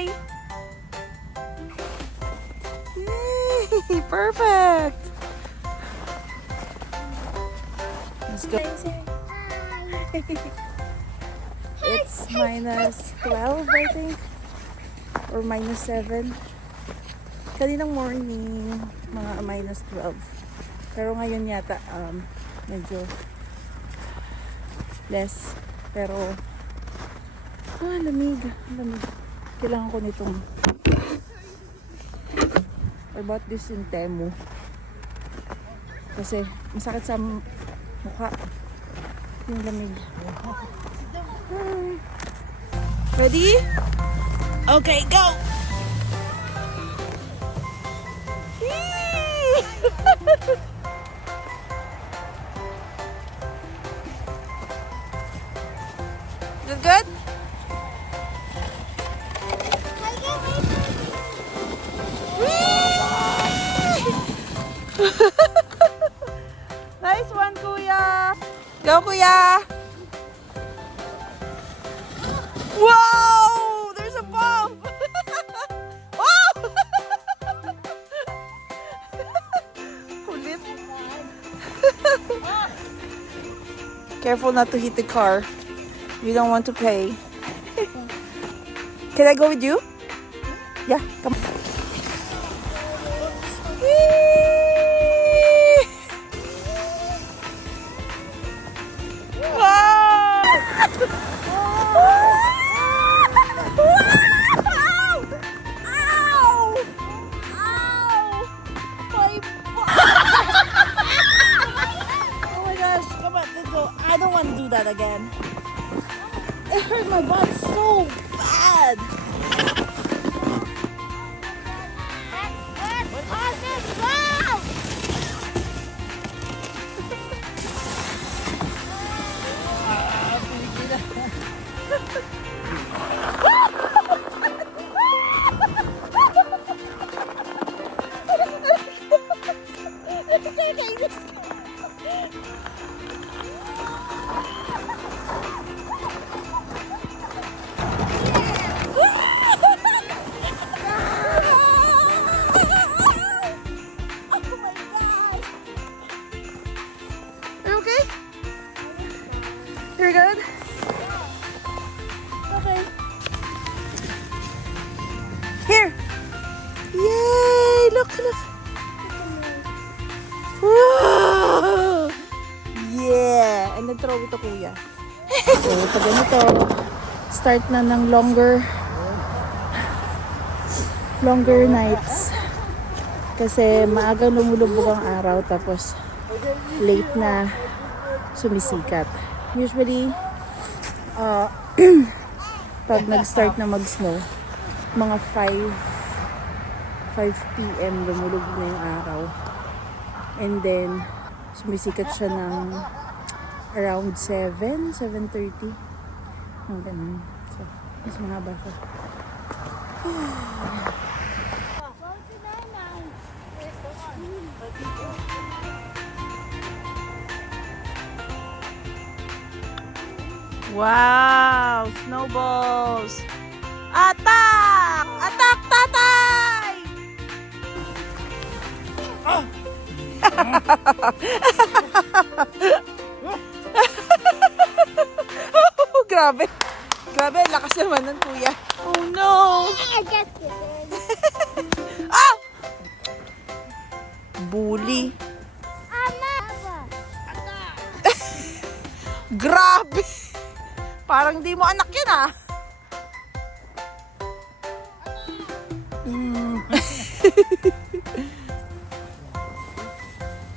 Hi! Yay! Perfect! Let's go. It's minus 12, I think. Or minus 7. Kaninang morning, mga minus 12. Pero ngayon yata, medyo less. Pero, lamig. Lamig. Kailangan ko nitong. I bought this in Temu. Kasi, masakit sa mukha. Yung lamig. Ready? Okay, go! Good, good? Nice one, Kuya! Go, Kuya! Whoa! There's a bump! Oh! Kulit. Careful not to hit the car. We don't want to pay. Can I go with you? Yeah, come on. Wow! I don't want to do that again. It hurt my butt so bad. You're good? Okay. Here. Yay! Look, look. Wow! Yeah! And then throw ito, Kuya. So, pag ganito, start na ng longer nights. Kasi maaga lumulubog ang araw, tapos late na sumisikat. Usually, pag nag-start na mag-snow, mga 5 p.m. lumulog na yung araw. And then, sumisikat siya ng around 7:30. Ang ganun. So, mas mahaba siya. Wow! Snowballs! Attack! Attack, tatay! Oh. Oh, grabe. Grabe, lakas naman ng Kuya. Oh no! Ah! Bully. Grabe! Parang di mo anak yan ah.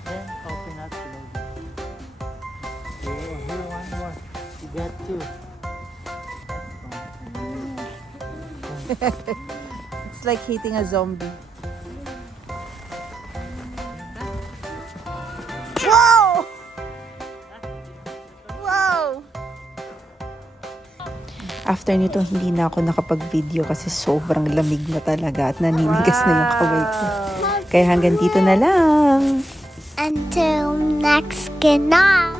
Then open up slowly. Here one more. You got two. It's like hitting a zombie. Wow! Wow! After nito, hindi na ako nakapag-video kasi sobrang lamig na talaga at naninigas na yung kamay ko. Kaya hanggang dito na lang. Until next kina.